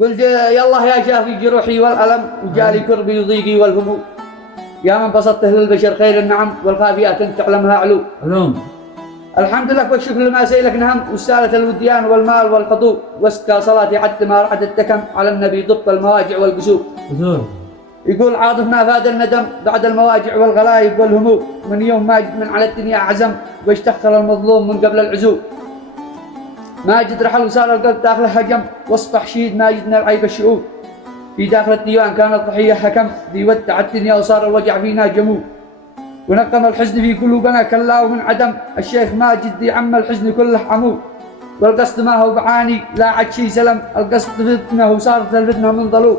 قلت يالله يا شافي جروحي والألم وجالي كربي وضيقي والهموم، يا من بسطته للبشر خير النعم والخافيات أنت تعلمها علوم. الحمد لك والشكر لما سيلك نهم، والسالة الوديان والمال والحضور، واسكى صلاتي حتى ما رعد التكم على النبي ضب المواجع والقسوم. يقول عاطف ما فاد الندم بعد المواجع والغلايب والهموم، من يوم ماجد من على الدنيا عزم واشتخر المظلوم من قبل العزوم. ماجد رحل وصار القلب داخله هجم، واصبح شهيد ماجد من العيب الشؤون. في داخل الديوان كان الضحية حكم، ذي ودع الدنيا وصار الوجع فينا جموم. ونقم الحزن في قلوبنا كلا ومن عدم، الشيخ ماجد ذي عم الحزن كله عمو. والقصد ما هو بعاني لا عد شي سلم، القصد فتنه وصارت الفتنة من ظلوم.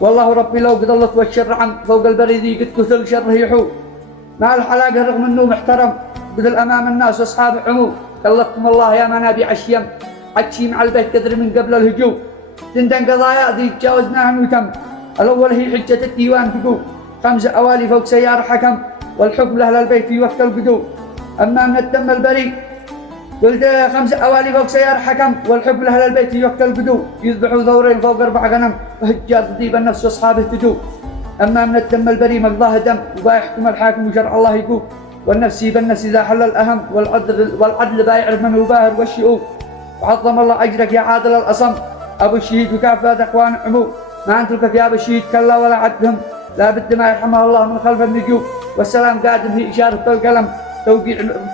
والله ربي لو قد ضلت والشر عم، فوق البري ذي قد كثر شره يحوم. مع الحلاقة رغم انه محترم، بذل امام الناس واصحاب عموم. كلفتكم الله يا منابع الشيم، عدشي مع البيت قدر من قبل الهجوم. تندن قضايا ذي تجاوزناها وتم، الاول هي حجة الديوان تقوم. 5 أوالي فوق سيارة حكم، والحكم لأهل البيت في وقت القدوم. أما من الدم البريء قلت 5 أوالي فوق سيارة حكم، والحكم لأهل البيت في وقت القدوم. يذبحوا ثورين فوق 4 غنم، وهجار تطيب النفس وأصحابه تدوم. أما من الدم البريء مقضاه دم، وبايحكم الحاكم وشرع الله يقوم. والنفس بالنفس إذا حل الأهم، والعدل بايعرف من هو باهر والشؤوم. وعظم الله أجرك يا عادل الأصم، أبو الشهيد وكافة أخوان عموم. ما أنتركك يا أبو الشهيد كلا ولا عدهم، لا بد ما يرحمه الله من خلف النجوم. والسلام قادم في إشارة القلم،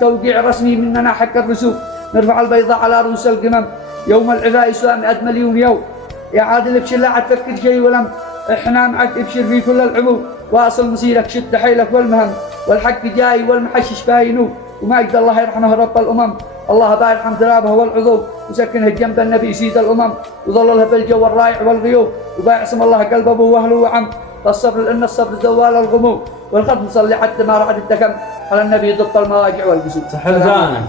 توقيع رسمي مننا حق الرسوم. نرفع البيضاء على رؤوس القمم، يوم العفاء يسوى 100 مليون يوم. يا عادل ابشر لا عاد تفكر شيء ولم، احنا معك ابشر في كل العموم. واصل مصيرك شد حيلك والمهم، والحق جاي والمحشش باينو. وما يقدر الله يرحمه رب الأمم، الله با يرحم ترابه والعظوم. وسكنه جنب النبي سيد الأمم، وظللها بالجو الرائع والغيوم. وبا يعصم الله قلب أبوه وأهله وعم، فالصبر لأن الصبر زوال الغموم. والخط نصلي حتى ما رعد التكم على النبي ضد المواجع والقسوم. صح لسانك.